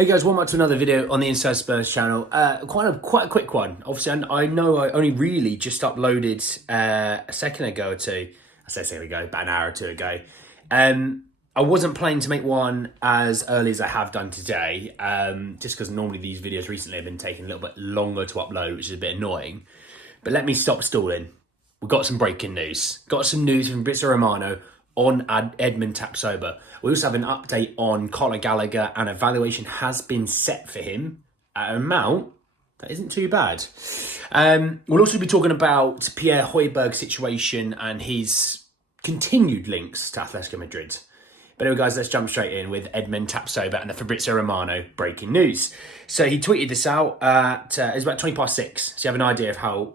Hey guys, welcome back to another video on the Inside Spurs channel. Quite a quick one. Obviously, I know I only really just uploaded a second ago or two. I say a second ago, about an hour or two ago. I wasn't planning to make one as early as I have done today, just because normally these videos recently have been taking a little bit longer to upload, which is a bit annoying. But let me stop stalling. We've got some breaking news. Got some news from Fabrizio Romano on Edmond Tapsoba. We also have an update on Conor Gallagher, and a valuation has been set for him at an amount that isn't too bad. We'll also be talking about Pierre Højbjerg's situation and his continued links to Atletico Madrid. But anyway, guys, let's jump straight in with Edmond Tapsoba and the Fabrizio Romano breaking news. So he tweeted this out at, it was about 6:20, so you have an idea of how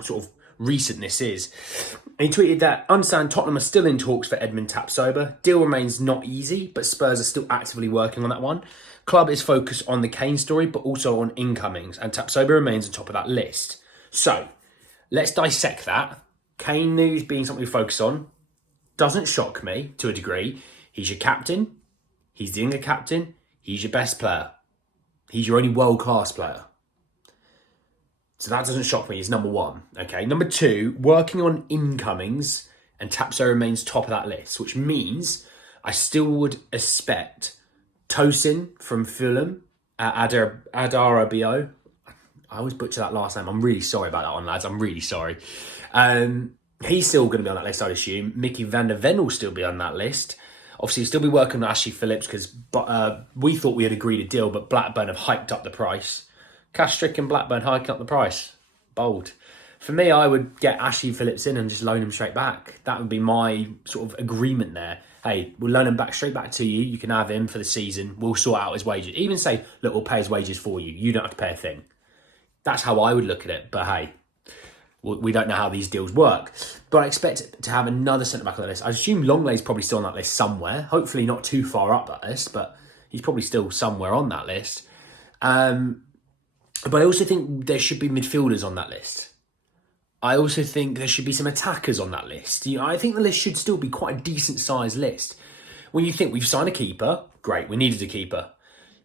sort of recent this is. And he tweeted that, understand Tottenham are still in talks for Edmond Tapsoba. Deal remains not easy, but Spurs are still actively working on that one. Club is focused on the Kane story, but also on incomings, and Tapsoba remains on top of that list. So, let's dissect that. Kane news being something we focus on doesn't shock me to a degree. He's your captain. He's the younger captain. He's your best player. He's your only world-class player. So that doesn't shock me. He's number one. Okay. Number two, working on incomings, and Tapsoba remains top of that list, which means I still would expect Tosin from Fulham, Adarabio. I always butcher that last name. I'm really sorry about that one, lads. I'm really sorry. He's still going to be on that list, I'd assume. Mickey van der Ven will still be on that list. Obviously, he'll still be working on Ashley Phillips because we thought we had agreed a deal, but Blackburn have hiked up the price. Cash-stricken Blackburn hiking up the price. Bold. For me, I would get Ashley Phillips in and just loan him straight back. That would be my sort of agreement there. Hey, we'll loan him straight back to you. You can have him for the season. We'll sort out his wages. Even say, look, we'll pay his wages for you. You don't have to pay a thing. That's how I would look at it. But hey, we don't know how these deals work. But I expect to have another centre-back on the list. I assume Longlay's probably still on that list somewhere. Hopefully not too far up that list, but he's probably still somewhere on that list. But I also think there should be midfielders on that list. I also think there should be some attackers on that list. You know, I think the list should still be quite a decent sized list. When you think we've signed a keeper, great, we needed a keeper.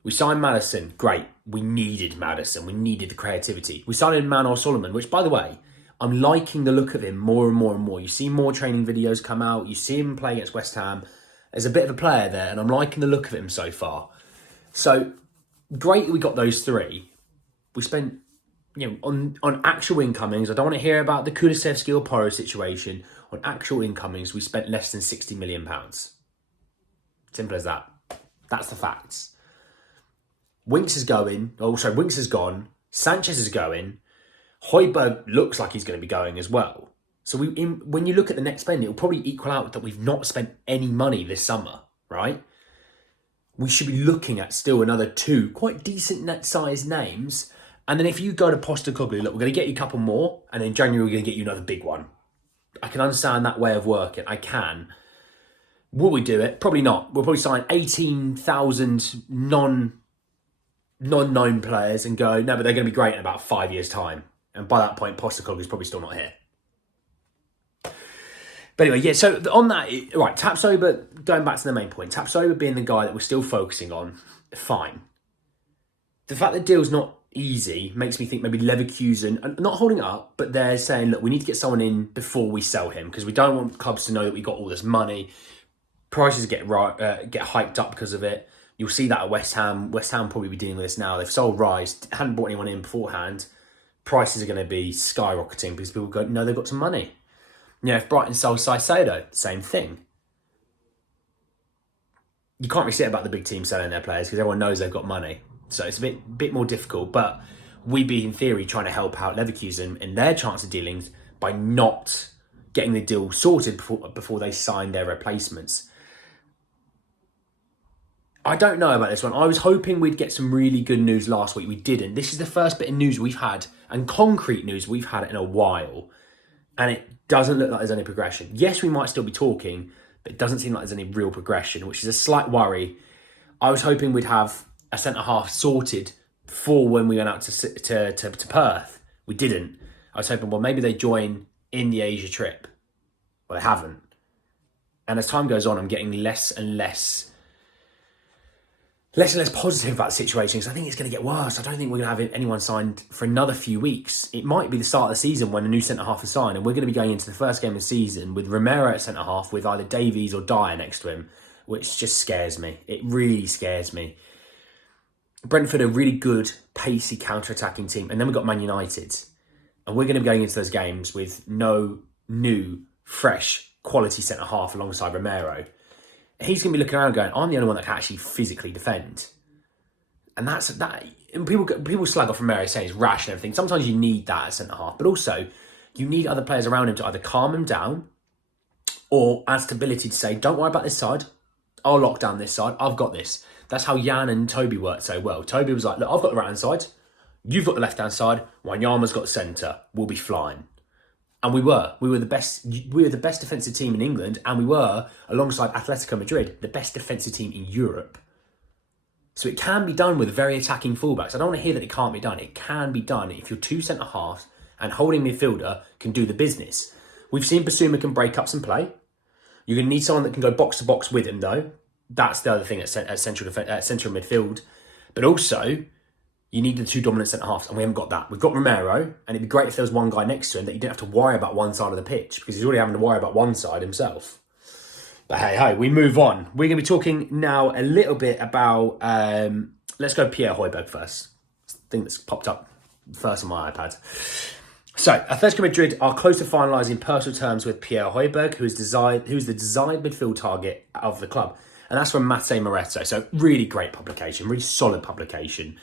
We signed Maddison, great, we needed Maddison, we needed the creativity. We signed in Manor Solomon, which, by the way, I'm liking the look of him more and more and more. You see more training videos come out, you see him play against West Ham. There's a bit of a player there, and I'm liking the look of him so far. So, great that we got those three. We spent, on actual incomings. I don't want to hear about the Kulusevski or Porro situation. On actual incomings, we spent less than £60 million. Simple as that. That's the facts. Winks is going. Winks is gone. Sanchez is going. Højbjerg looks like he's going to be going as well. So when you look at the next spend, it'll probably equal out that we've not spent any money this summer, right? We should be looking at still another two quite decent net-sized names. And then if you go to Postecoglou, look, we're going to get you a couple more, and in January we're going to get you another big one. I can understand that way of working. I can. Will we do it? Probably not. We'll probably sign 18,000 non-known players and go, no, but they're going to be great in about 5 years' time. And by that point, Postecoglou's probably still not here. But anyway, yeah, so on that, right, Tapsoba, going back to the main point, Tapsoba being the guy that we're still focusing on, fine. The fact that deal's not easy makes me think maybe Leverkusen, not holding it up, but they're saying, look, we need to get someone in before we sell him because we don't want clubs to know that we got all this money. Prices get hiked up because of it. You'll see that at West Ham. West Ham probably be dealing with this now. They've sold Rice, hadn't brought anyone in beforehand. Prices are going to be skyrocketing because people go, no, they've got some money. If Brighton sold Caicedo, same thing. You can't really say about the big team selling their players because everyone knows they've got money. So it's a bit more difficult, but we'd be, in theory, trying to help out Leverkusen in their chance of dealings by not getting the deal sorted before they sign their replacements. I don't know about this one. I was hoping we'd get some really good news last week. We didn't. This is the first bit of news we've had, and concrete news we've had in a while, and it doesn't look like there's any progression. Yes, we might still be talking, but it doesn't seem like there's any real progression, which is a slight worry. I was hoping we'd have a centre-half sorted for when we went out to Perth. We didn't. I was hoping, well, maybe they join in the Asia trip. Well, they haven't. And as time goes on, I'm getting less and less less and less positive about the situation because I think it's going to get worse. I don't think we're going to have anyone signed for another few weeks. It might be the start of the season when a new centre-half is signed, and we're going to be going into the first game of the season with Romero at centre-half with either Davies or Dyer next to him, which just scares me. It really scares me. Brentford are a really good, pacey, counter-attacking team, and then we've got Man United. And we're going to be going into those games with no new, fresh, quality centre-half alongside Romero. He's going to be looking around going, I'm the only one that can actually physically defend. And that's that. And people slag off Romero saying he's rash and everything. Sometimes you need that as centre-half, but also you need other players around him to either calm him down or add stability to say, don't worry about this side. I'll lock down this side. I've got this. That's how Jan and Toby worked so well. Toby was like, look, I've got the right-hand side. You've got the left-hand side. Wanyama's got centre. We'll be flying. And we were. We were the best defensive team in England, and we were, alongside Atletico Madrid, the best defensive team in Europe. So it can be done with very attacking fullbacks. I don't want to hear that it can't be done. It can be done if your two centre-halves and holding midfielder can do the business. We've seen Basuma can break up some play. You're going to need someone that can go box-to-box with him, though. That's the other thing at central midfield. But also, you need the two dominant centre-halves, and we haven't got that. We've got Romero, and it'd be great if there was one guy next to him that you didn't have to worry about one side of the pitch, because he's already having to worry about one side himself. But hey, we move on. We're going to be talking now a little bit about... let's go Pierre Højbjerg first. Thing that's popped up first on my iPad. So, Atletico Madrid are close to finalising personal terms with Pierre Højbjerg, who is the desired midfield target of the club. And that's from Mate Moretto. So, really great publication, really solid publication.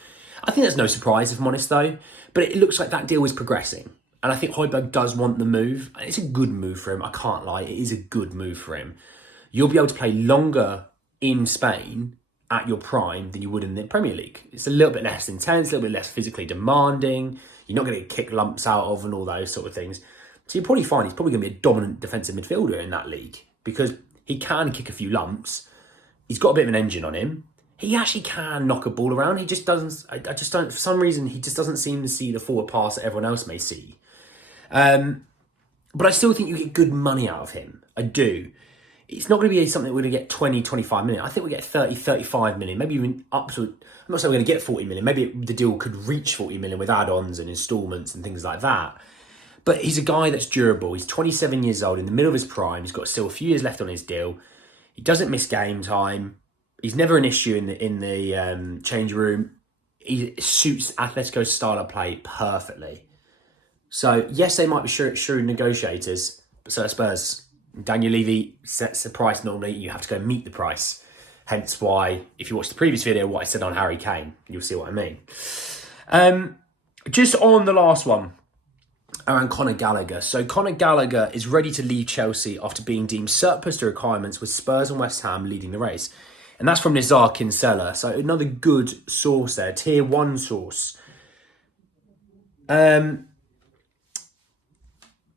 I think that's no surprise, if I'm honest, though. But it looks like that deal is progressing. And I think Højbjerg does want the move. It's a good move for him. I can't lie. It is a good move for him. You'll be able to play longer in Spain at your prime than you would in the Premier League. It's a little bit less intense, a little bit less physically demanding. You're not going to kick lumps out of and all those sort of things. So you'll probably find he's probably going to be a dominant defensive midfielder in that league because he can kick a few lumps. He's got a bit of an engine on him. He actually can knock a ball around. He just doesn't, I just don't, for some reason, he just doesn't seem to see the forward pass that everyone else may see. But I still think you get good money out of him. I do. It's not going to be something we're going to get 20, 25 million. I think we get 30, 35 million, maybe even up to, I'm not saying we're going to get 40 million. Maybe the deal could reach 40 million with add-ons and instalments and things like that. But he's a guy that's durable. He's 27 years old, in the middle of his prime. He's got still a few years left on his deal. He doesn't miss game time. He's never an issue in the change room. He suits Atletico's style of play perfectly. So, yes, they might be shrewd negotiators, but so are Spurs. Daniel Levy sets the price normally. You have to go meet the price. Hence why, if you watch the previous video, what I said on Harry Kane, you'll see what I mean. Just on the last one, around Conor Gallagher. So Conor Gallagher is ready to leave Chelsea after being deemed surplus to requirements, with Spurs and West Ham leading the race. And that's from Nizar Kinsella. So another good source there, tier 1 source.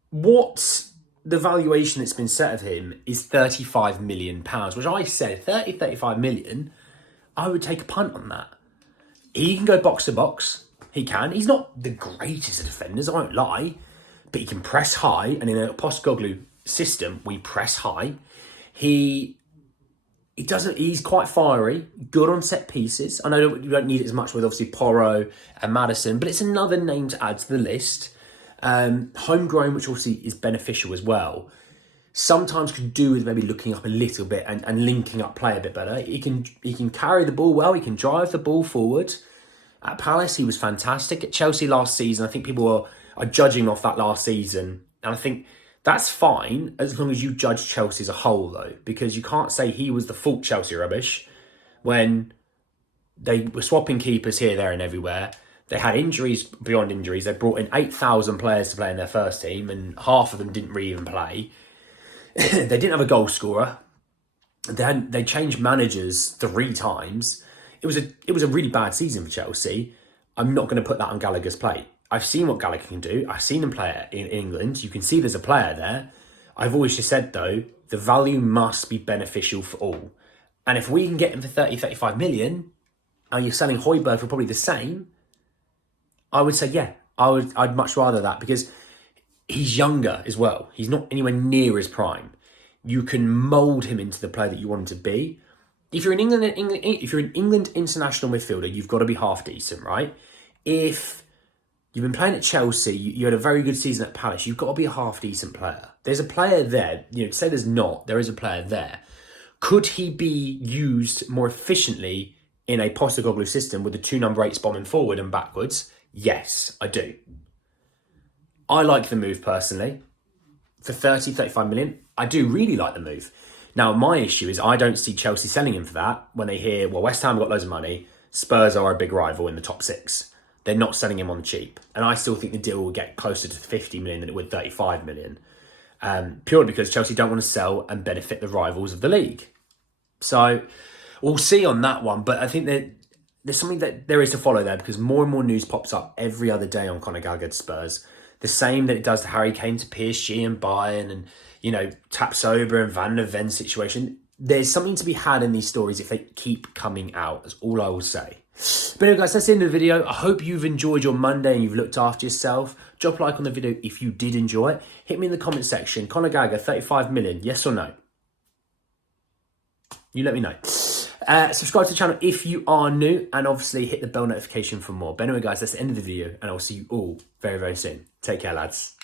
What the valuation that's been set of him is £35 million, which I said 30, 35 million, I would take a punt on that. He can go box to box. He can. He's not the greatest of defenders, I won't lie, but he can press high. And in a Postecoglou system, we press high. He's quite fiery, good on set pieces. I know you don't need it as much with obviously Porro and Maddison, but it's another name to add to the list. Homegrown, which obviously is beneficial as well. Sometimes could do with maybe looking up a little bit and linking up play a bit better. He can carry the ball well. He can drive the ball forward. At Palace, he was fantastic. At Chelsea last season, I think people are judging off that last season. And I think that's fine as long as you judge Chelsea as a whole, though, because you can't say he was the fault Chelsea rubbish when they were swapping keepers here, there and everywhere. They had injuries beyond injuries. They brought in 8,000 players to play in their first team, and half of them didn't really even play. They didn't have a goal scorer. They changed managers 3 times. It was a really bad season for Chelsea. I'm not going to put that on Gallagher's plate. I've seen what Gallagher can do. I've seen him play in England. You can see there's a player there. I've always just said, though, the value must be beneficial for all. And if we can get him for 30, 35 million, and you're selling Højbjerg for probably the same, I would say, yeah, I'd much rather that, because he's younger as well. He's not anywhere near his prime. You can mould him into the player that you want him to be. if you're an England international midfielder, you've got to be half decent, right? If you've been playing at Chelsea, you had a very good season at Palace, you've got to be a half decent player. There's a player there, to say there's not, there is a player there. Could he be used more efficiently in a Postecoglou system with the 2 number 8s bombing forward and backwards? Yes, I do. I like the move personally. For 30, 35 million, I do really like the move. Now, my issue is I don't see Chelsea selling him for that when they hear, well, West Ham got loads of money, Spurs are a big rival in the top 6. They're not selling him on the cheap. And I still think the deal will get closer to 50 million than it would 35 million. Purely because Chelsea don't want to sell and benefit the rivals of the league. So we'll see on that one. But I think that there's something that there is to follow there, because more and more news pops up every other day on Conor Gallagher to Spurs. The same that it does to Harry Kane to PSG and Bayern and, Tapsoba and Van der Ven situation. There's something to be had in these stories if they keep coming out. That's all I will say. But anyway, guys, that's the end of the video. I hope you've enjoyed your Monday and you've looked after yourself. Drop a like on the video if you did enjoy it. Hit me in the comment section. Conor Gallagher, 35 million, yes or no? You let me know. Subscribe to the channel if you are new, and obviously hit the bell notification for more. But anyway, guys, that's the end of the video, and I'll see you all very, very soon. Take care, lads.